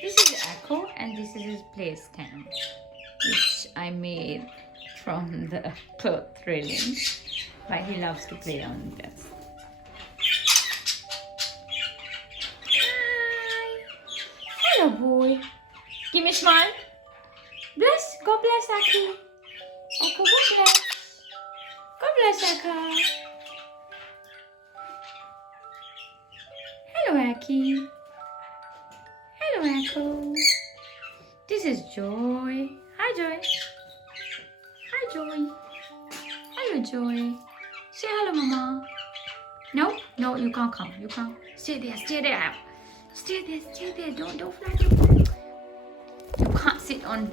This is Aiko and this is his play stand, which I made from the cloth railing, but he loves to play on this. Hi! Hello, boy. Give me a smile. Bless. God bless, Aiko. Aiko, God bless. God bless, Aiko. Hello, Aki. Hello, Aiko. This is Joy. Hi, Joy. Hi, Joy. Hello, Joy. Say hello, Mama. No, no, you can't come. You can't. Stay there. Stay there. Stay there. Stay there. Don't fly. You can't sit on